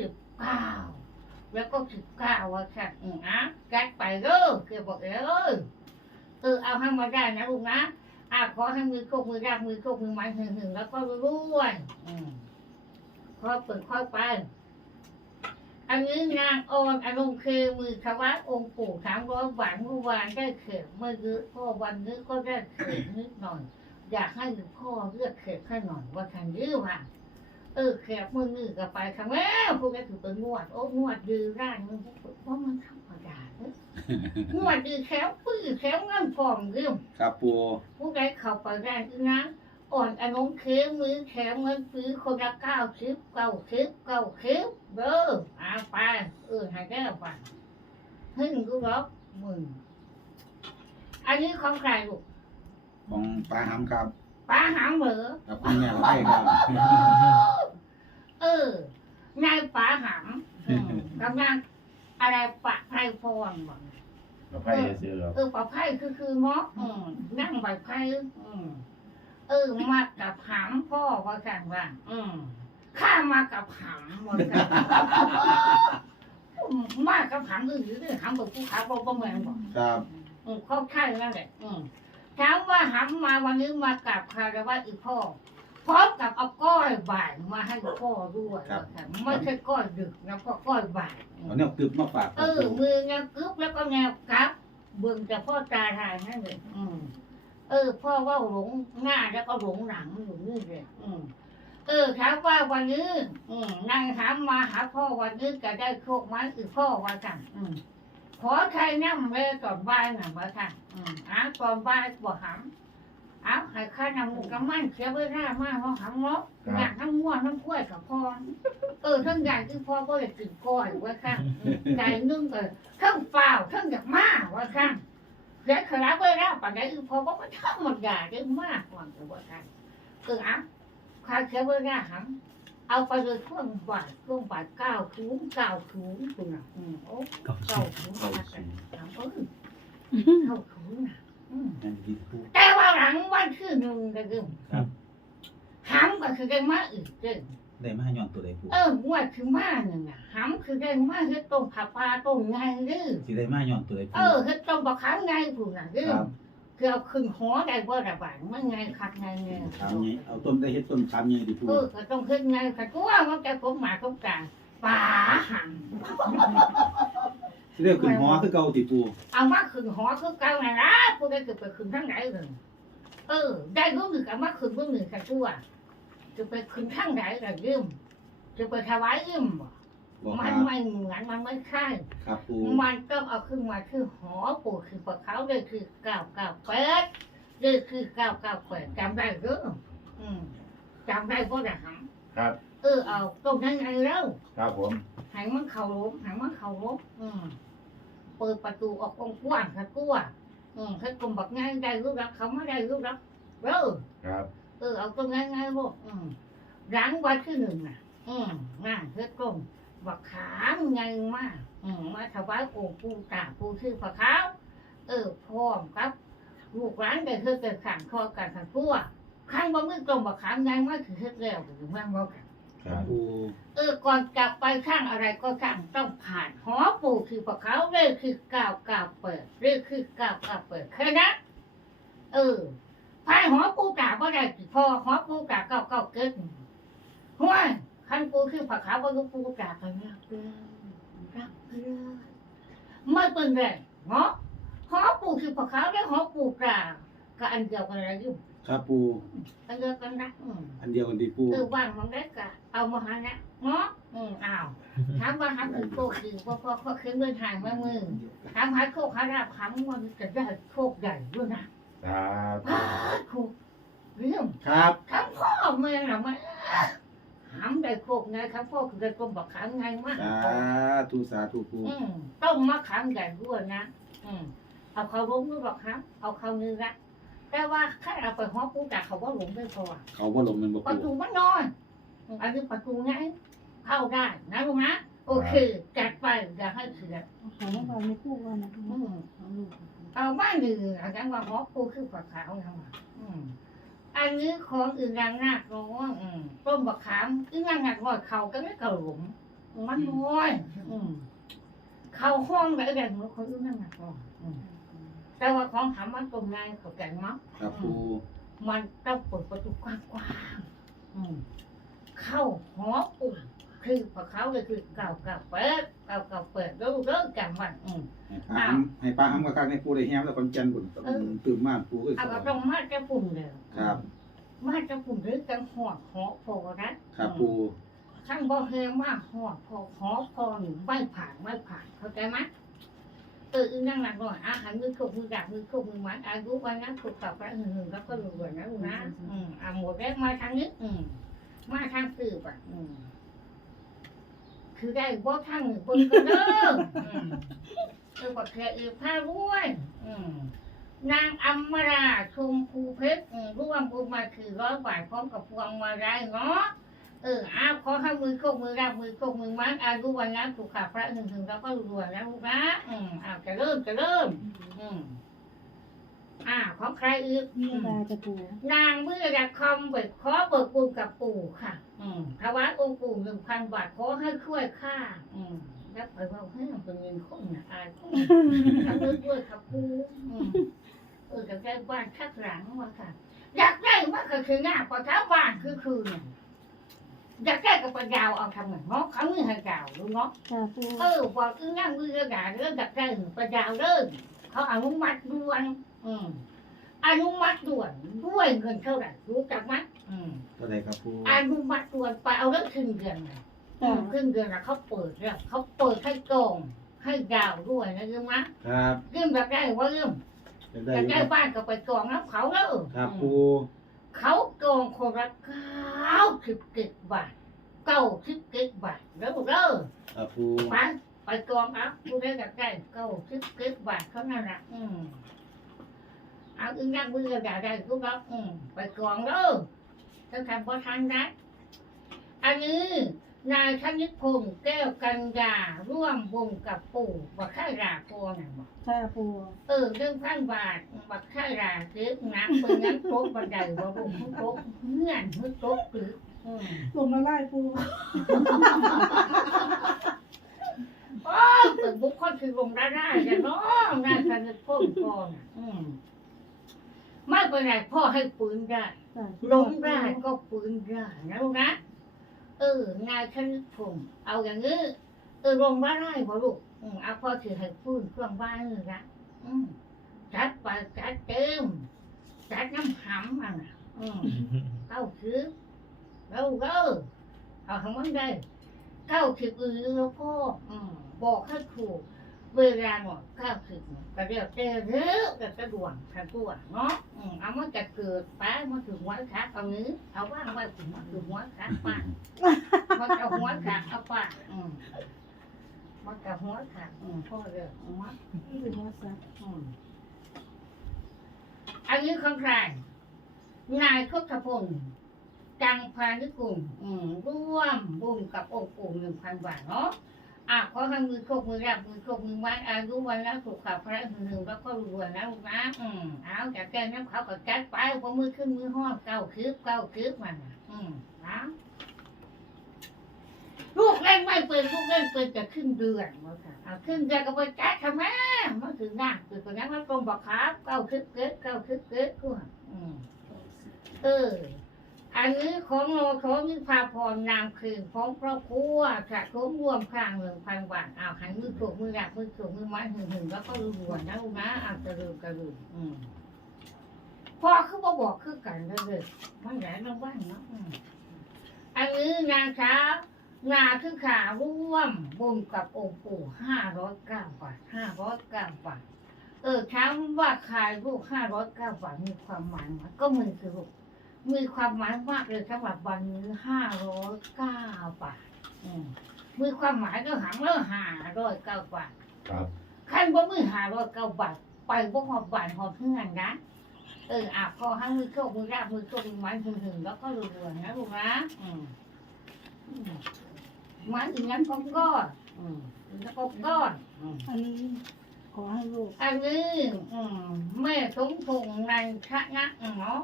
สิบเก้าแล้วก็สิบเก้าว่าค่ะอืมอะกัดไปเด้อเกี่ยวบอกเอ้ยเออเอาให้มาได้นะลูกนะอะขอให้มือโคกมือรากมือโคกมือไม้หึงหึงแล้วก็รวยๆอืมค่อยเปิดค่อยไปอันนี้นางออนอารมณ์คือมือถวายองค์ปู่สามร้อยบาทเมื่อวานได้เขินเมื่อยื้อพ่อวันนี้ก็ได้เขินนิดหน่อย อยากให้พ่อเลือกเขินให้หน่อยว่าทันยื้อว่ะ เออแขกมือนี่ก็ไปครั้งแล้วพวกนี้ถือเป็นนวดโอ้นวดดื้อร่างมึงเพราะมันธรรมดาเนอะนวดดื้อแขวปื้อแขวเงินฟองเรื่องครับปูผู้ใดเข้าไปได้คือนะอ่อนอารมณ์เคืมือแขนเงินปื้อคนละเก้าสิบเก้าสิบเก้าสิบเด้ออาไปเออให้ได้ไปหึ่งกูรับมึงอันนี้ของใครลูกของปลาหำครับป้าหามเหรอครับคุณแม่ไล่ครับ เออนายป๋าหามอืมกำลังอะไรปะไพพรบอกเราไพ่เสือครับเออปะไพคือคือเงาะอืมนั่งใบไพอืมเออมากับหามพ่อว่ากันว่า อืมข้ามากับหามว่ากันอืมมากับหามอื่นหรือหามแบบผู้ขาบอกประเมินบอกครับอืมเขาใช่นั่นแหละอืมถามว่าหามมาวันนี้มากับคารวะอีพ่อ พร้อมกับเอาก้อยบ่ายมาให้พ่อด้วยนะครับ ไม่ใช่ก้อยดึกนะก็ก้อยบ่ายเอาเนี่ยตึกมาฝากคเอรับอปูมือแนวกึบแล้วก็แนวกับเบิ่งแต่พ่อตาทายนั่นเลยอืมเออ พ่อว่าหลงหน้าแล้วก็หลงหลังอยู่นี่เลยอืมเออถามว่าวันนี้อืมนางถามมาหาพ่อวันนี้จะได้โชคไหมคือพ่อว่าจังอืมขอใครนั่งเลยก่อนบ่ายหน่อยว่าค่ะอืมอะก่อนบ่ายบ่หำ เอาให้ข้านำมุกน้ำมันเสียเวลามากเพราะหำเนาะอยากทั้งง่วงทั้งกล้วยกับพ่อเออทั้งอย่างที่พ่อก็เลยกินก้อยว่าค่ะอืมใจนึ่งเออทั้งเปล่าทั้งอยากมากว่าค่ะแล้วขลับเวลาปัจจัยอื่นพ่อก็ไม่ทำหมดอย่างได้มากกว่าแต่ว่าค่ะเอออะใครเสียเวลาหำเอาไปเลยช่วงบ่ายช่วงบ่ายเก้าถุงเก้าถุงคุณอะอืมโอ้เก้าถุงมาแต่ถามเออเก้าถุงนะ อืมนั่นดีปูแต่ว่าหลังวันที่หนึ่งนะกึมครับหำก็คือได้มาอีกเด้อได้มาย้อนตัวใดปูเอองวดคือมาหนึ่งอะหำคือได้มาเฮ็ดต้มผักปลาต้มไงเด้อสิได้มาย้อนตัวใดปูเออเฮ็ดต้มบักขามไงผู้น่ะเด้อครับคือเอาขึ้นหอได้บ่ระบาดมันไงคักไงไงขามใหญ่เอาต้นได้เฮ็ดต้นขามใหญ่ดิปูเออก็ต้องขึ้นไงค่ะตัวมันจะผมหมาต้องการปลาหังสิ เรียกขึ้นหอคือเก่าติปูเอามาขึ้นหอคือเก่าไงนะผู้ใดจะไปขึ้นทั้งไหนเลยเออ ได้รู้หนึ่งเอามาขึ้นรู้หนึ่งค่ะชั่วจะไปขึ้นทั้งไหนล่ะยืมจะไปถวายยืมบ่บอกมัว่านไม่เหมือนมันไม่ใช่ครับปูมันต้องเอาขึ้นมาคือหอปู่คือปะเขาเลยคือเก้าเก้าแปดเลยคือเก้าเก้าแปดจำได้หรืออืมจำได้ก็จะหครับำเออเอาตรงนั้นไงแล้ว ครับผมใหายมันเข่าล้มใหายมันเข่าล้มอืม เปิดประตูออกกว้างๆค่ะตัวอืมให้กลมบักง่ายได้รู้รับเขาไม่ได้รู้รับเร็วครับเออเอาตรงง่ายๆลูกอืมร้านวันที่หนึ่งน่ะ อืมน่าเฮ็ดกลมบักขามไงมาก อืมมาถวายองค์ปู่ตาปู่ชื่อพระขาวเออพร้อมครับลูกร้านได้เฮ็ดเป็นขังคอกันทั้งตัวข้างบ่มือกลมบักขามไงมากถือเฮ็ดแล้วถือแม่งบ่กัน ครับปูเออก่อนกลับไปข้างอะไรก็ข้างต้องผ่านหอปู่คือพระเขาเรื่อคือก้าวก้าวเปิดเรื่อคือก้าวก้าวเปิดแค่นั้นเออพายหอปู่กาบ่ได้สิพอหอปู่กาเก้าเก้าเกิดห้วยขันปู่คือพระเขาบ่รู้ปู่กากันรักเลยรักเลยไม่เป็นไรหอหอปู่คือพระเขาและหอปู่กาก็อันเดียวกันเลยอยู่ครับปูอันเดียวกันนะอืม เดียวกันดิปูเออว่างมันได้กะเอามาหานะเนาะอืมอ้าวถามว่าหาคือโคกคือพ่อพ่อพ่อขึ้นเดินทางมามือถามหาโคกหาราบหามันจะได้โคกใหญ่ด้วยนะครับอ้าวโคกเรื่องครับถามพ่อแม่หรอมาหามได้โคกไงครับพ่อคือได้กลมบักขามไงมากสาธุสาธุปูอืมต้องมาขามใหญ่ด้วยนะอืมเอาเขาล้มด้วยบักขามเอาเขาเนื้อละ แต่ว่าถ้าเอาไปห้องปูจากเขาว่าหลงไม่พอเขาบ่ลงแมันบ่ประปูตูมันน้อยอันนี้ประตูไงเข้าได้นะลุงนะโอเคจัดไปอย่าให้เสียหาว่าเราไม่พูดว่านะอืมเอาลูกเอาบ้านหนึ่งอาจารย์ว่าหมอปูคือฝักขาวนะว่าอืมอันนี้ของอื่นนางนาคร้องอืมต้มบักขามอื่นนางนาคร้อยเขาก็ไม่กระหลงมันน้อยอืมเข้าห้องได้แต่หนูคนอื่นนั่นน่ะก็อืม แต่ว่าของถามมันตรงไงเขาแก่งมั้งครับปูมันต้องเปิดประตูกว้างๆอืมเข้าหออุ่นคือพอเขาเลยคือเก่าเก่าเปิดเก่าเก่าเปิดแล้วเริ่มจำวันอืมให้ป้าหำให้ป้าหำกับคักในปูได้แฮมแล้วคนจันทร์บุญตื่นมาปูก็เอาสก็อนต้องมาจะปุ่มเดียวครับ มาจะปุ่มหรือจังหอดหอพอนะครับปูขั้นบ่เฮมากหอดพอหอพอหนึ่งไม่ผ่านไม่ผ่านเข้าใจไหม เอออีนั่งหนักหน่อยอาหารมือขบมือดักมือขบมือมัดอายุวันนั้นถูกกลับไปหึงๆแล้วก็รวยนะลูกนะอืมอ่าหมดแรกมาทางนี้อืมมาทางสื่อป่ะอืมคือได้บ่ทางหนึ่งคนก็เด้ออืมเออบอกแค่อีกผ้ารวยอืมนางอัมมาราชมพูเพชรอืมร่วมบุญมาคือร้อยบาทพร้อมกับพวงมาลัยเนาะ เอออ้าวขอให้มือโคกมือรับมือโคกมือมัดอายุวันนั้นถูกขาพระหนึ่งถึงแล้วก็รวยนะลูกนะอืมอ้าวจะเริ่มจะเริ่ม อืมอ้าวของใครอีกนี่ตาจะปูนางเมื่อจะคอมเบิกขอเบิกบุญกับปู่ค่ะ อืมถวายองค์ปู่หนึ่งพันบาทขอให้ช่วยค่าอืมแล้วไปว่าให้มันเป็นเงินคนนะอายคนทำด้วยด้วยกับปู่อืมเอออยากได้บ้านทักหลังมาค่ะ อยากได้มากก็คือหน้าพอท้าบ้านคือคือเนี่ย อยากได้กับปัญญาวเอาทำเหมือนเนาะเขาไม่ให้กล่าวรู้เนาะตาปูเออบอกคือนั่งมือกระดาษเรื่องอยากได้ปัญญาวเรื่องเขาอนุมัติด่วน อืมอนุมัติด่วนด้วยเงินเท่าไหร่รู้จักไหมอืมตัวใดครับปูอนุมัติด่วนไปเอาเรื่องครึ่งเดือนน่ะอืตามครึ่งเดือนนะเขาเปิดแล้วเขาเปิดให้กองให้ดาวด้วยนะรู้ไหมครับเรื่องอยากได้ว่าเรื่องจะได้อยากอยู่ได้บ้านก็ไปกองน้ำเขาแล้วครับปูเขากองคนละเก้า สิบเจ็ดบาทเก้าสิบเจ็ดบาทแล้วเด้อครับปูไปไปกองเอาผู้ได้อยากได้เก้าสิบเจ็ดบาทเท่านั้นแหละอืมเอาอึ้งนั่งมืออยากได้ทุกแล้วอืมไปกองเด้อถ้าทำพอทันนะอันนี้ นายธนิพงศ์แก้วกัญญาร่วมวงกับปู่ว่าข้าราโกน่ะบอกตาปูเออเรื่องพันบาทบักข้าราเก็บนักเปิดงั้นโต๊ะบันไดว่าบุกโต๊ะเงื่อนมือโต๊ะคืออืมลมละลายปูโอ้เปิดบุคคลคือลงได้ได้จะเนาะงานการจะพ่นก่อนอะอืมไม่เป็นไรพ่อให้ปืนได้ตาลงได้ก็ปืนได้นะลูกนะ เออนายชนิดผมเอาอย่างนี้เออลงได้ได้บ่ลูกอืมเอาพ่อถือให้ปืนเครื่องบ้านนี่นะอืมจัดไปจัดเต็มจัดน้ำหำอะนะอืมเข้าคือเร็วเร็วเอาคำว่าได้เข้าคืออือแล้วพ่ออืมบอกให้ถูก เวลาหมดเข้าคือก็เรียกเจอเร็วแต่กระดวงกระดวเนาะอืมเอามันจะเกิดไปมันถึงหัวขาเอานี้เอาว่างไว้ถึงมันถึงหัวขาป้ามันจะหัวขาเอาป้าอืมมันจะหัวขาอืมพ่อเรียกหัวนี่เป็นหัวซักอืมอันนี้ของใครนายทศพลจังพานิกุลอืมร่วมบุญกับองค์ปู่หนึ่งพันบาทเนาะ อะขอให้มือโคมือรับมือโคมือไม้อายุวันละสุขภาพพระหนึ่งแล้วก็รวยนะลูกนะอืมเอาจากแก้น้ำเขาก็จัดไปพอมือขึ้นมือห้องเก้าคืบเก้าคืบมันอืมนะลูกเล่นไม่เป็นลูกเล่นเป็นจะขึ้นเดือนมาค่ะเอาขึ้นเดือนก็ไปจัดทำไมมันถึงหน้าคือคนนั้นมันตรงบอกครับเก้าคึกเกิดเก้าคึกเกิดก็อืมเออ อันนี้ของโลโทนิพาพรนามคืนของครอบครัวสะสมรวมข้างหนึ่งพันบาทเอาหันมือถูกมือหลักมือถูกมือไม้หึงหึงแล้วก็รวนะลูกนะเอากระลืมกระลืมอืมพ่อคือบ่บอกคือกันเลยมันแหลมบ้างเนาะอันนี้นางสาวนาคือขาร่วมบุญกับองค์ปู่ห้าร้อยเก้าบาทห้าร้อยเก้าบาทเออถามว่าขายลูกห้าร้อยเก้าบาทมีความหมายไหมก็มีคือลูก มีความหมายมากเลยสำหรับวันนี้ห้าร้อยเก้าบาทอืมมีความหมายก็หางเลิกห้าร้อยเก้าบาทครับขั้นบ่มือห้าร้อยเก้าบาทไปบ่หอบบาทหอบเพื่อนนะเอออะพอให้มือโชคมือราบมือโชคมือไม้หึงหึงๆแล้วก็รวยๆนะลูกนะอืมอืมหมายถึงงั้นก็ก้อนอืมแล้วก็ก้อนอืม อันนี้ขอให้ลูกอันนี้อืมแม่สมพงษ์ในชนะเนาะ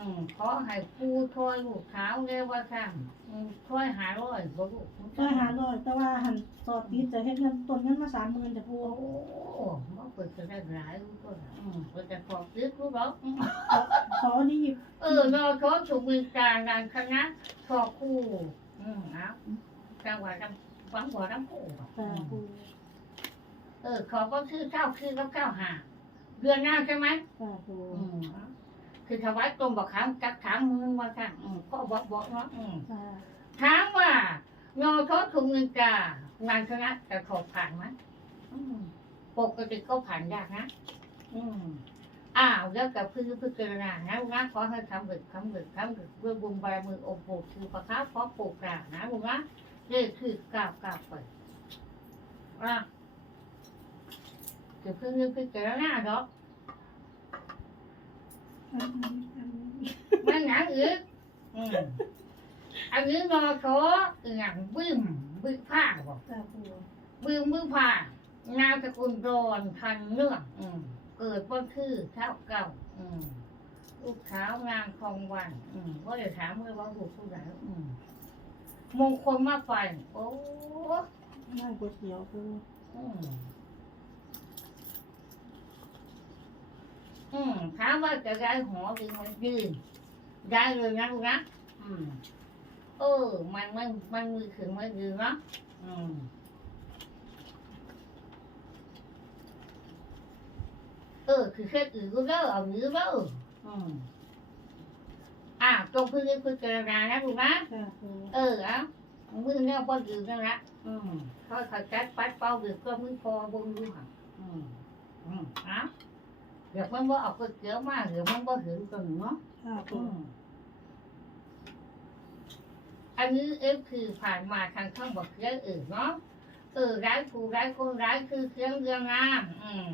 อืมขอให้ผู้ช่วยลูกสาวเรียกว่าสั่งอืมช่วยหาร้อยบ่ลูกช่วยหาหน่อยแต่ว่าสอบติดจะเฮ็ดเงินต้นเงินมาสามหมื่นจ้ะปูโอ้มันเปิดจะได้หลายรู้ก็อืมเปิดจะขอบซื้อรู้หรอกอืมสอนี่เออนอท้อถูกมือการงานคณะชอคู่อืมนะจังหวัดลำฟังหัวลำพูจ้ะปูเออขอก็คือเก้าคือกับเก้าหาเดือนหน้าใช่ไหมจ้ะปูอืม คือถวายกรมบอกครั้งกักถามมึงว่าค่ะอืมพ่อบอกบอกเนาะอืมจ้ะถามว่านอท้อถูกมือการงานคณะจะขอผ่านไหมอืมปกติก็ผ่านยากนะ อืมอ้าวแล้วกับพึ่งพึ่งเจรณานะลุงนะขอให้ทำบึกทำบึกทำบึกด้วยบุญบารมีองค์ปู่คือพระค้าขอปลูกกราบนะลุงนะเรื่องคือกราบกราบไปอะจะพึ่งนึกพึ่งเจรณาดอกอันนี้อันนี้ มันหนังอึกอืมอันนี้นอโถหนังบึ้มบึ้มผ้าบอกจ้ะปูบึ้มบึ้มผ้านามสกุลโดนทันเนื่องอืมเกิดวันคือเท่าเก่าอืมลูกสาวนางคองวันอืมว่าเดี๋ยวถามเลยว่าถูกผู้ไหนอืมมงคลมากไปโอ้ไม่ก๋วยเตี๋ยวปูอืม อืมถามว่าจะได้หอหรือมันยืนได้เลยนะลูกนะอืมเออ มันมันมันมือถึงมันยืนเนาะอืมเออ คือแค่อื่นก็เลิกเอาหรือเลิกอืมอะตรงพื้นที่พิจารณานะลูกนะจ้ะปูเออเอะมือเนี่ยพอดื่มนั่นละอืมเขาขัดจัดปัดเป่าดื่มก็มือพอบงดูค่ะอืมอืมเอะ เดี๋ยวมันว่าเอาก๋วยเตี๋ยวมาเดี๋ยวมันว่าหืนกันเนาะจ้ะปูอืมอันนี้เอฟคือผ่านมาทางช่องบอกเรื่องอื่นเนาะเออร้ายผู้ร้ายคนร้ายคือเครื่องเรื่องงาม อืม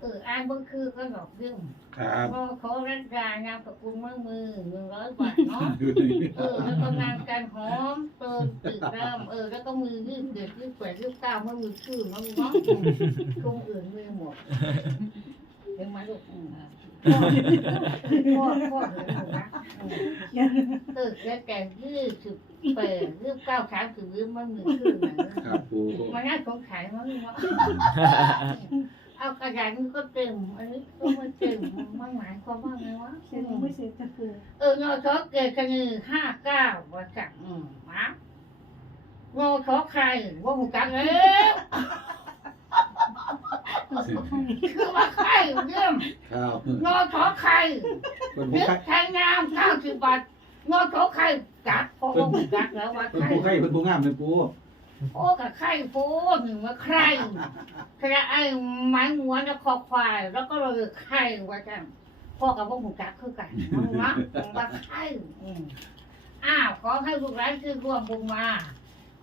เอออ่านเบางคือก็ดอกเรื่องครับก็เขารักรานามสกุลมือมือหนึ่งร้อยบาทเนาะ เออแล้วก็นางกันหอมเติมตึกรามเออแล้วก็มือยืดเด็ดยืดแปดยืดเก้ามือมือชื่อมันเนาะตรงอื่นมือหมดเห็นไหมลูกอืมพ่อพ่อเห็นหมดนะอืมเขียนเออแกแกยืดสิบแปดยืดเก้าสามสิบยืดมันมือชื่อมันครับปู มันน่าสงสัยมั้งเนาะ เอากระดาษมันก็เต็มอันนี้ก็ไม่เต็มมันหมายความว่าไงวะเขียนยังไม่เสร็จจ้ะปูเออนอชอเกิดกันหนึ่งห้าเก้าว่าจังอืมมาโนชอใครว่าหูจักเอ้ยคือว่าใครเยี่ยมครับโนชอใครเป็นผู้นึกไข้แทงงามเก้าสิบบาทโนชอใครจักพอว่าหูจักแล้วว่าเป็นผู้ไข้เป็นผู้งามเป็นปู โอ้กับใครโป้หนึ่งว่าใครกระไอ้ไม้หัวแล้วคอควาย แล้วก็เลยใครว่าจังพ่อกับว่าหูจักคือกันนะว่าใครอืมอ้าวขอให้ลูกหลานคือร่วมบุญมา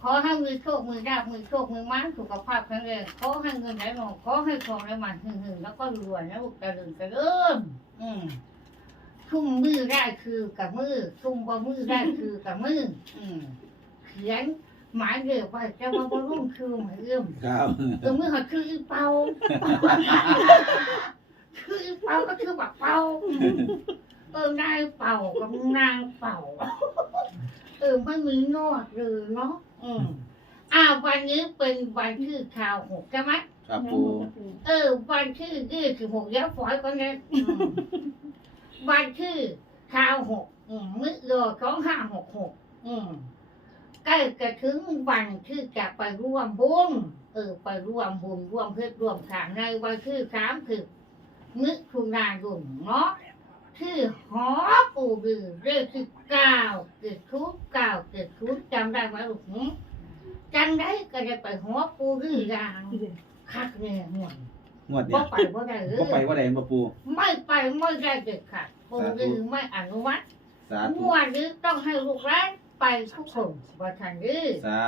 ขอให้มือโชคมือดาบมือโชคมือม้านสุขภาพแข็งแรงขอให้เงินไหลนองขอให้ทองไหลมันหึ่งหึ่งแล้วก็รวยนะลูกกระลืมกระเริ่มอืมทุ่มมือได้คือกับมือทุ่มบ่มือได้คือกับมืออืมเขียน หมายเรียกว่าจะมาบ่รุ่งคือหมายเริ่มครับเออมือเขาคืออีเปาคืออีเปาก็คือบักเปาอืมเออนายเป่ากับนางเป่า เออไม่มีนอดเลยเนาะอืมอ่าวันนี้เป็นวันที่ข่าวหกใช่ไหมครับยังปูหมดจ้ะปูเออ วันที่ยี่สิบหกย้ฝอยก็เนี่ยอืมวันที่ข่าวหกอืมมื้อรอสองห้าหกหกอืม ใกล้จะถึงวันที่จะไปร่วมบุญเออไปร่วมบุญร่วมเพื่อร่วมสร้างในวันที่สามสิบมิถุนายนเนาะที่หอปูบือเลขที่เก้าเกิดทุกเก้าเกิดทุกจำได้ไหมลูกหึจำได้ก็จะไปหอปูบือยางที่เด็ดคักเนี่ยหน่วยงวดบ่เนี่ยไปบ่ได้เลก็ไปยว่าใดมาปู ไม่ไปไม่ได้เด็ดขาดปูบือไม่อนุมัติสาธุ งวดนี้ต้องให้ลูกร้าน ไปทุกคนว่าทันดื้อสา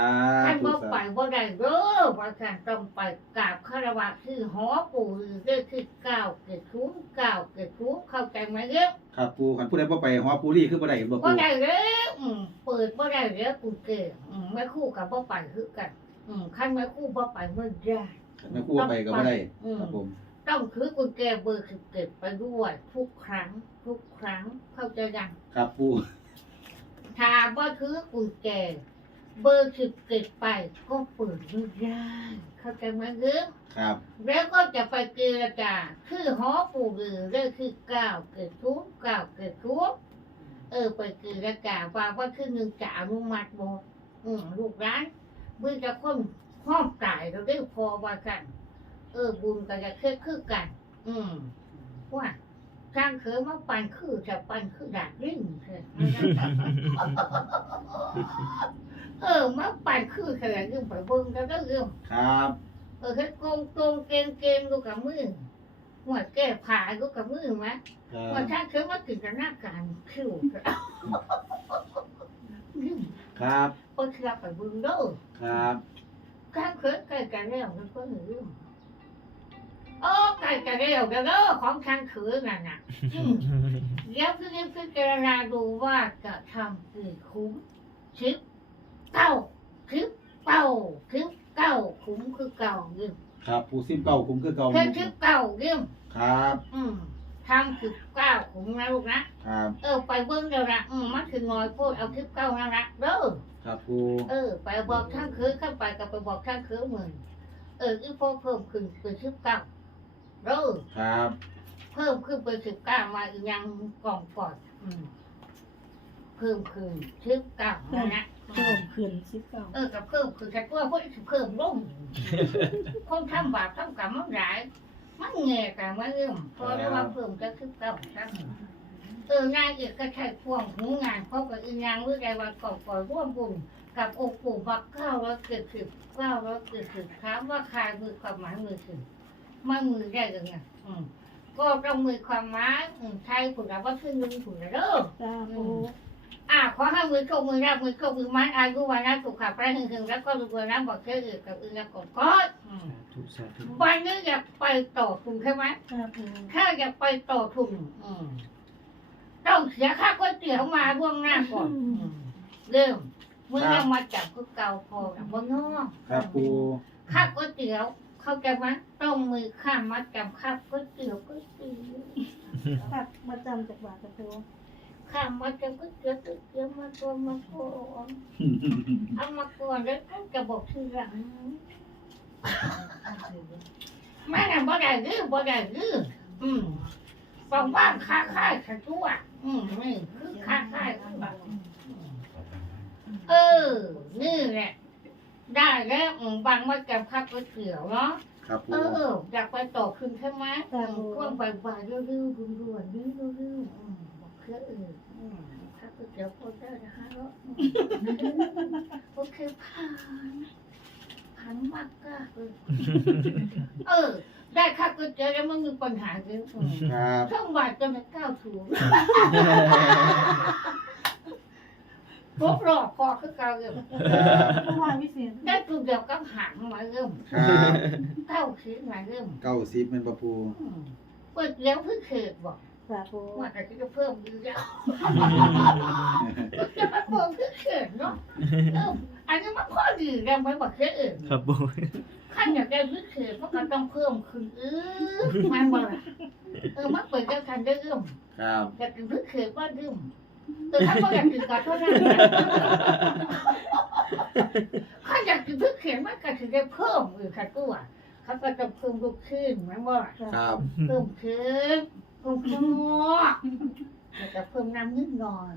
ท่านธุบ่สาไปธุบ่ได้เด้อว่าท่านต้องไปกราบคารวะที่หอปูบือเลขที่เก้าเกิดทุกเก้าเกิดทุกเข้าใจไหมเด้อครับปูคันผู้ใดบ่ไปหอปูรี่คือบ่ได้บ่บ่ปูได้แล้วอืมเปิดบ่ได้แล้วกูเก่อืมแม่ครู่กับบ่ไปคือกัน อืมคันแม่ครู่บ่ไปเมื่อได้แม่ครูไปก็บ่ได้อืม ครับผมต้องถือกุญแจเบอร์สิบเก็บไปด้วยทุกครั้ง ทุกครั้งเข้าใจยังครับปู ถ้าบ่ถือกุญแจเบอร์สิบเกิดไปก็เปิดไม่ได้เข้าใจไหมเรื่องครับ แล้วก็จะไปเจรจาคือหอปู่หรือเรื่องคือเก้าเกิดทุกข์เก้าเกิดทุกข์เออไปเจรจาว่าว่าคือหนึ่งจะอนุมัติบ่อืมลูกร้านมือจะคนห้อมตายเราได้พอว่ากัน เออบุญกันจะเคลื่อนคือกัน อืมว่า ทางเคยมาปันคือจะปันคือดาดริ่งเถอะเออมาปั่นคือขนาดยืมไปเบิ่งกันแล้วยืมครับ เออเฮ็ดโกงโกงเกงเกงดูกับมือหัวแก้ผาดูกับมือไหมครัหัวบช่างเคยมากินกันหน้าการคิวยืมครับก็เชื่อไปเบิ่งเด้อครับข้างเคยใกล้กันแล้วมันก็หนึ่งยืม โอ้ใกล้กันแล้วเด้อเด้อของช่างคือนั่นน่ะอืมเดี๋ยวพี่นี่พิจารณาดูว่าจะทำกี่คุ้มชิปเก้าชิปเก้าชิปเก้าคุ้มคือเก่ายืมครับผู้ซิมเก่าคุ้มคือเก่าเธอชิปเก้ายืมครับอืมทำสิบเก้าคุ้มนะลูกนะครับ เออไปเบิ้งเดี๋ยวนะอืมมันคืองอยพูดเอาชิปเก้านั่นละเด้อครับปูเออ ไปบอกช่างคือเข้าไปกับไปบอกช่างคือเหมือนเอออีพอเพิ่มขึ้นเป็นชิปเก้า เด้อครับ เพิ่มขึ้นเป็นสิบเก้ามาอีกอยังกล่องปอดอืมเพิ่มขึ้นชิปเก้านั่นนะ เพิ่มขึ้นสิบเก้าเออกับเพิ่มคือแค่ตัวพวกนี้เพิ่มลง คนทำบาปทำกรรมมันหลาย มันแง่แต่มันเริ่มพอได้ว่าเพิ่มจะคือเก้าครับเออนายเอกก็ใช้พวงหูงานเพราะกับอีนางวิจัยวันก่อนก่อนร่วมบุญกับองค์ปู่บักเก้าร้อยเจ็ดสิบเก้าร้อยเจ็ดสิบถามว่าใครมือความหมายมือถึง มันมือได้ยังไงอืมก็ต้องมือความหมายอืมใช่ผุนว่าขึ้นมือผุนเด้อ จ้าปูอ่าขอให้มือโชคมือรับมือโชคมือไม้อายุวันนะสุขภาพแรงหึงๆแล้วก็รวยๆนะบอกเชื่ออื่นกับอื่นแล้วก็ก้อนอืมทุกสาธุวันนี้อยากไปต่อทุนใช่ไหมจ้าปูถ้าอยากไปต่อทุนอืมต้องเสียค่าก๋วยเตี๋ยวมาล่วงหน้าก่อนอืมเริ่มเมื่อเรามาจับคือเก่าพอนะบ่ง้อครับปูค่าก๋วยเตี๋ยว เข้าใจไหมต้องมือข้ามมาจับค่าก๋วยเตี๋ยวก๋วยเตี๋ยวตักมาจำจากบาทจ้าปูข้ามมาจับก๋วยเตี๋ยวก๋วยเตี๋ยวมาตัวมาตัวเอามาก่อนแล้วก็จะบอกชื่อหลังแม่น่ะบ่ได้ดื้อบ่ได้ดื้ออืมฟังว่างค่าค่ายขันตัวอืมนี่คือค่าค่ายขันแบบเออ นี่แหละ ได้แล้วอืมบางมาจับค่าก๋วยเตี๋ยวเนาะ ครับปูเออเอออยากไปต่อคืนใช่ไหมอืมช่วงบ่ายๆเรื่อยๆด่วนๆนี่เรื่อยๆอืมบอกเพื่ออื่นอืมค่าก๋วยเตี๋ยวพอได้นะคะแล้วอืมโอเคผ่านผ่านมากก็เออเออ ได้ค่าก๋วยเตี๋ยวแล้วมันมีปัญหาเยอะอืมครับ ช่องบาทจนจะก้าวถูง พวกรอบพอคือเก่าเริ่มผู้ว่าวิเศษได้ตัวเดียวกับหางมาเริ่มครับเก้าชิ้นมาเริ่มเก้าสิบเป็นปะปูอืมเปิดแล้วเพิ่งเขตบอกจ้าปูว่าแต่จะเพิ่มดีแล้วจะมาเพิ่มเพิ่งเขตเนาะเอออันนี้มันพอดีแล้วไม่บอกเขตอื่นครับปูขั้นอยากได้เพิ่งเขตมันก็ต้องเพิ่มขึ้นเออมันบอกล่ะเออมันเปิดแล้วทันได้เริ่มครับอยากกินพริกเขือก็ดื่ม แต่ถ้าเขาอยากกินก็เท่านั้นนะถ้าอยากกินพริกเขือมันก็ถึงได้เพิ่มอีกค่ะตัวเขาก็จะเพิ่มลูกขึ้นไหมว่าครับ เพิ่มขึ้นเพิ่มขึ้น แล้วก็เพิ่มน้ำนิดหน่อย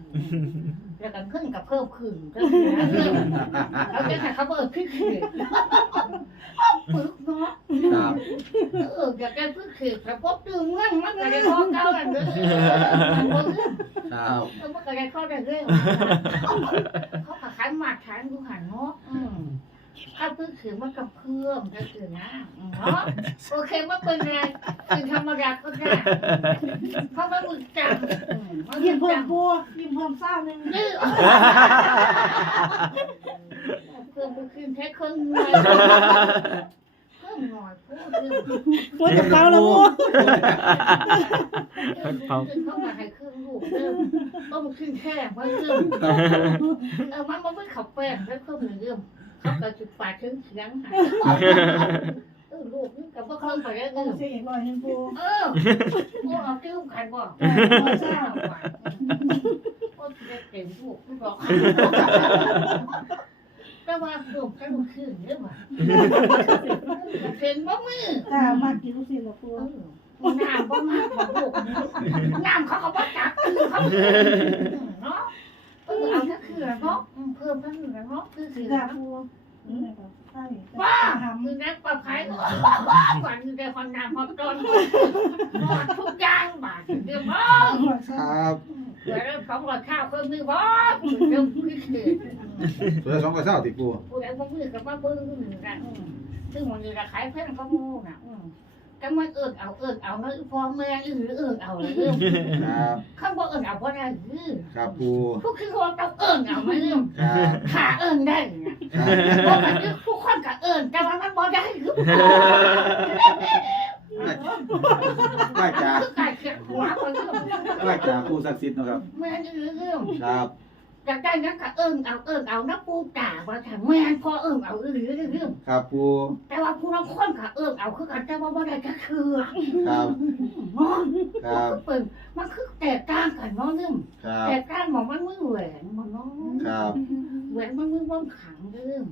แล้วก็ขึ้นกับเพิ่มขึ้นก็คือนะเพิ่มแล้วก็เขาเปิดพริกเขือปึ๊กเนาะครับเอออยากได้พริกเขือแต่พบดื่มเงินมันก็ได้พอเก้ากันเลยครับเออมันก็ได้เข้าได้เรื่องเขาขาขายหมากขายดูหันเนาะอืม ถ้าพื้นถือมันกับเพิ่มจะถือนะอืมเนาะโอเคไม่เป็นไรคือธรรมดาก็ได้เพราะว่ามึงจำอืมมันยิ้มมึงเพิ่มจำปูยิ้มเพิ่มเศร้าหนึ่งดื้อเพิ่มไปขึ้นแค่ครึ่งหน่อยเพิ่มหน่อยพูดเรื่องปูจะเป้าแล้วปูเขาเขามาให้เครื่องลูกเริ่มต้องขึ้นแค่ว่าเริ่มเออมันมันไม่ขับแป้งแล้วเพิ่มหนึ่งเรื่อง เขาก็จุดปากถึงเสียงหายเออลูกนี่กับว่าเขาไปแล้วปูเรื่องเสียอีกร้อยหนึ่งปูเออโอ้เอาติ้วขันบอกร้อยเศร้าโอ้จะเต็มลูกไม่บอกแต่ว่าลูกก็ลูกขึ้นเด้อว่ะเห็นบ่มือจ้ามากินลูกศิษย์ละปูเออน้ำบ่มากบ่ลูกน้ำเขาก็บ่จับคือเขาเนาะเออเอาถ้าคือเนาะอื มเพิ่มทั้งคือเนาะคือคือจ้าเนาะปูนี่ครับใช่ว่าคือนักประภัยก็ก่อนคือได้คนนำคนต้นหมดทุกอย่างบาทเดียวบ่หัวครับเดี๋ยวเรื่องของรถข้าวเพิ่มมือบ่เรื่องคือคือเพื่อสองกระเซ้าติปูผู้ใดบ่มือกับบ่เบิ่งหนึ่งกันซึ่งมันอยู่ราขายเพิ่นเขาโง่น่ะ ก็มันเอิ้นเอาเอิ้นเอาเนาะพ่อแม่อีหรือเอิ้นเอาเลยเรื่องครับเขาบ่เอิ้นเอาบ่ได้คือครับปูทุกคือคนต้องเอิ้นเอามาเรื่องครับขาเอิ้นได้น่ะครับเพราะมันคือทุกคนก็เอิ้นแต่ว่ามันบ่ได้คือว่าจาคือการเขียนหัวคนเรื่องว่าจาปูศักดิ์สิทธิ์เนาะครับแม่นอีหรือเรื่องครับ อยากได้นักก็เอิ้นเอาเอิ้นเอานะปูตาว่าถ้าแม่นพอเอิ้นเอาอีหรือเรื่องครับปูแต่ว่าผู้นั้นคนก็เอิ้นเอาคือกันแต่ว่าบ่ได้ก็คือครับเนาะครับมันเป็นมันคือแตกต่างกันเนาะนึมครับแตกต่างหมองมันมือแหวนมันเนาะครับแหวนมันมือว่องขังเด้อ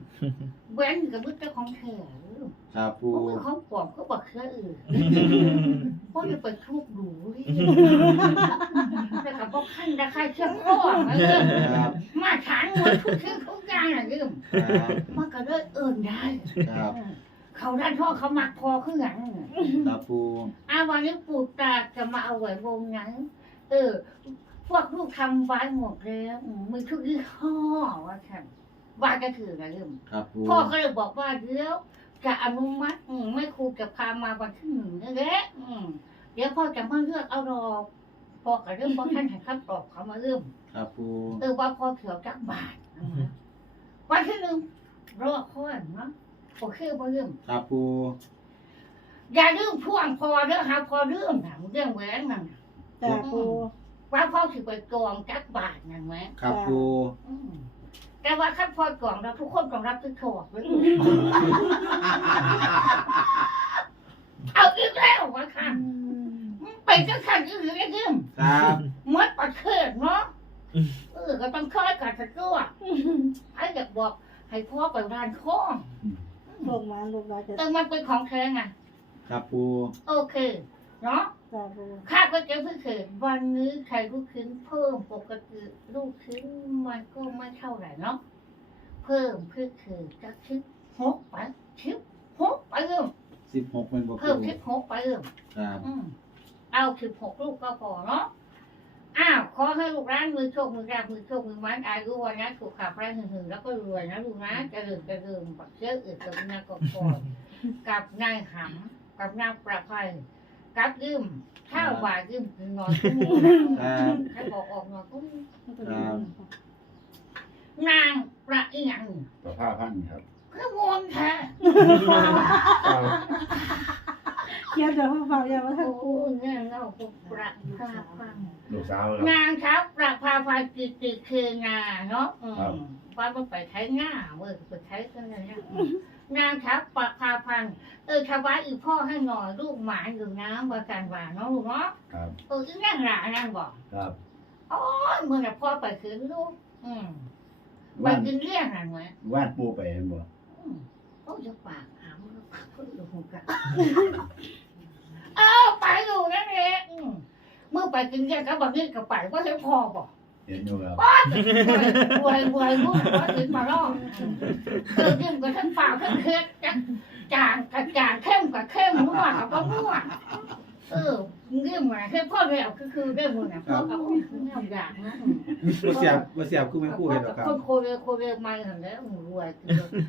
แหวนนี่กับมือเจ้าของแท้เด้อ ครับปูเพราะมือเขาปลอมเขาบอกเคยอื่นเพราะจะไปทุบดูดิแต่กับบอกขั้นราคาเชื่อมข้อมาเด้อครับ มาฐานหมดทุกชื่อทุกอย่างน่ะเด้อครับมันก็เลยเอิ้นได้ ครับเขาด้านพ่อเขามักพอขึ้นหลังครับปูอาวันนี้ปู่ตาจะมาเอาไว้วงนั้นเออ พวกลูกทำไว้หมดแล้วอืมมีทุกยี่ห้อว่าแค่ว่าจะถืออะไรลืมครับปูพ่อก็เลยบอกว่าเดี๋ยว จะอนุมัติอืมไม่ครูจะพามาวันที่หนึ่งนี่แหละอืมเดี๋ยวพ่อจะมาเลือกเอารอพ่อกับเรื่องพ่อท่านให้คำตอบเขามาเริ่มครับปูเออว่าพ่อเขียวจักบาทอืมวันที่หนึ่งรอค่อยเนาะโอเคบ่เริ่มครับปูอย่าลืมพ่วงพอเด้อหาพอเรื่องนะเรื่องแหวนนั่นน่ะจ้าปูว่าพ่อสิไปกองจักบาทนั่นไหมครับปูอืม แต่ว่าขั้นพอกล่องเราทุกคนต้องรับผิดชอบเลยเอาอีกแล้ววะค่ะเป็นจังขันอีกหรือไงยืมครับหมดประเทศเนาะเออก็ต้องค่อยกัดสะตัวให้อยากบอกให้พ่อไปร้านข้องลงมาลงมาจะแต่มันเป็นของแท้ไงครับปูโอเค เนาะจ้าปู ข้าก็จะเพิ่งเคยวันนี้ใครลูกชิ้นเพิ่มปกติลูกชิ้นมันก็ไม่เท่าไหร่เนาะเพิ่มเพื่อคือจะชิปหกไปชิปหกไปเริ่มสิบหกเป็นบ่เพิ่ปูมชิปหกไปเริ่มครับอืมเอาสิบหกลูกก็พอเนาะอ้าวขอให้ลูกร้านมือโชคมือแรกมือโชคมือมันอายุวันนะถูกขับไล่หึงๆแล้วก็รวยนะลูกนะเจะเริญจะเริญบักเยอะอื่นกับนางกบพอกับนายหำกับนางประภัย กับยืมข้าวบ่ายยืมนอนขึ้นมือนะใครบอกออกนอนก็นางประอีหยังประภาพันธ์ครับคือวนแท้เขียนจะฟังฟังอย่างว่าท่านโอ้ปูเนี่ยเราปกประภาพังลูกสาวครับนางครับประภาพันกิติคืองาเนาะอืครับมว่ามันไปใช้ง่าเว้ยไปใช้กันเลย นะอืมนางครับประภาพันเออถวายอีพ่อให้หน่อยลูกหมาอยู่น้ำว่าการหวานเนาะลูกเนาะครับเอออีนั่งหลานั่งบอกครับโอ้ยมึงน่ะพ่อไปคืนลูกอืมไปว่านกินเลี้ยงนั่นไหมว่านปูไปเห็นบ่อืมเขาจะปากหามันก็ปากเขาอยู่หัวกันเอาไปอยู่นั่นเองอืมเมื่อไปกินเลี้ยงกับแบบนี้กับไปว่าให้พอบอก เห็นอยู่ครับ บวยบวยลูกว่าถึงมาร้องเออยิ่งกับทั้งเปล่าทั้งเค็ดจังจางกับจางเข้มกับเข้มมั่วกับบ่นัว เออเรื่องมาแค่พ่อแล้วคือคือได้บุญนะพ่อเอาแนวอย่างนะบ่เสียบบ่เสียบคือแม่ครู่เห็นหรอกครับคนโคเรโคเรไม่เห็นแล้วรวย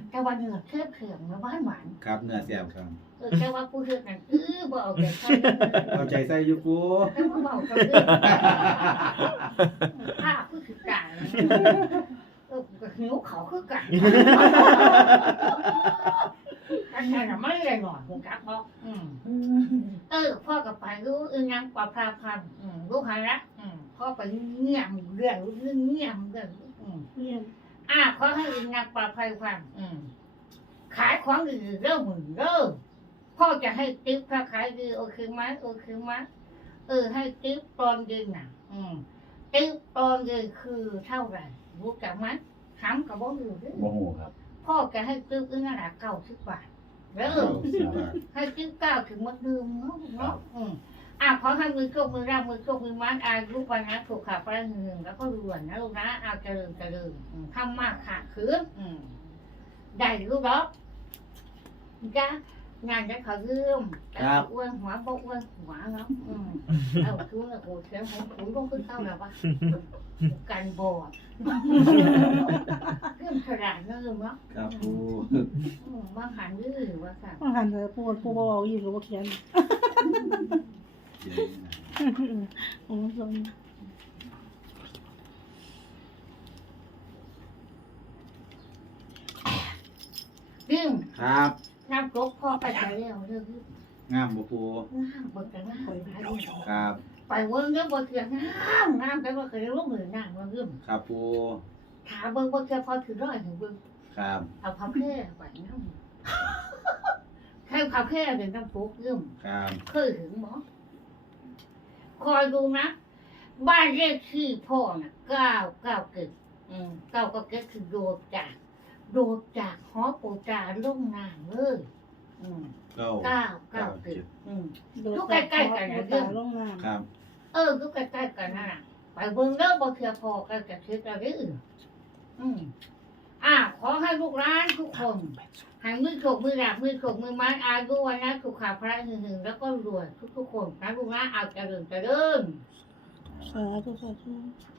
แต่วันเนื้อเค็มเข็มมาบ้านหวานครับเนื้อเสียบครับเออแต่ว่าผู้เฮ็ดนั่นเออบ่เอาแต่ใช่เอาใจใส่อยู่ปูแต่ว่าเบาก็เรื่องผ้าคือคือกันเออก็หิวเขาคือกัน กันแค่น่ะไม่ได้หน่อยคุณกักบอกอืมเออพ่อกับไปรู้เออยังปลาพาพันอืมรู้หันละอืมพ่อไปเงียบเรื่องเรื่องเงียบเรื่องอืมเนี่ยอ่าขอให้อินนักปลาภัยฟังอืมขายของดีเริ่มหมื่นเริ่มพ่อจะให้ติ๊บถ้าขายดีโอเคไหมโอเคไหมเออให้ติ๊บตอนเย็นน่ะ อืมติ๊บตอนเย็นคือเท่าไหร่รู้จักไหมถามกับบ่รู้เด้อโมโหครับพพ่อแกให้ซื้ออึ้งอะไรเก้าสิบบาทแล้ว เก้าสิบบาทให้ซื้อเก้าถึงมาดื่มเนาะเนาะอืมอะขอให้มือโชคมือร่างมือโชคมือมันอายุวันนะถูกขาประหนึ่งแล้วก็รวยนะลูกนะเอาเจริญเจริญอืมทำมากขาดคืนอืมได้ลูกเนาะจ้า งานจะขอยืมแต่ก็อ้วนหัวบ่อ้วนหัวเนาะอืมเอาคือโอ้เสียงของผมก็ขึ้นเข้าแล้ววะกันบอดเรื่องขนาดนั้นเนาะครับปูอืมมาหันดื้อว่าค่ะต้องหันเลยปูปูบ่เอาอยู่หรือว่าเขียนเดี๋ยวนะอืมส่งดื้มครับ น้ำกบพ่อไปไหนแล้วเรื่องงามบ่ปูน้ำบนกันน้ำไปไหนครับไปเวิ้งเรื่องบนเกือน้ำน้ำแต่ว่าเคยรู้มือน้ำว่าเรื่องครับปูถามเบิ้งบนเกือพอถือร้อยถึงเบิ้งครับ เอาพับแค่ไปน้ำให้พับแค่เดินน้ำปุ๊กเรื่องครับเคยถึงหมอคอยดูนะบ้านเลขที่พ่อน่ะเก้าเก้าเกิดอืมเก้าก็เกิดคือโดดจาก โดดจากหอปูจาลงน้ำเลยอืมเก้าเก้าเก้าเกิดอืมโดนลูกใกล้ๆกันนะเรื่อง ลงน้ำครับ เออก็ใกล้ๆกันนั่นน่ะไปเบิ่งเด้อบ่เทื่อพอก็จะคิดอะไรอื่นอืมอ่าขอให้ลูกร้านทุกคนให้มือโขกมือหลับมือโขกมือไม้อายุวันนะสุขาพระหนึ่งๆแล้วก็รวยทุกๆคนนะลูกนะเอาเจริญเจริญ สาธุสาธุอ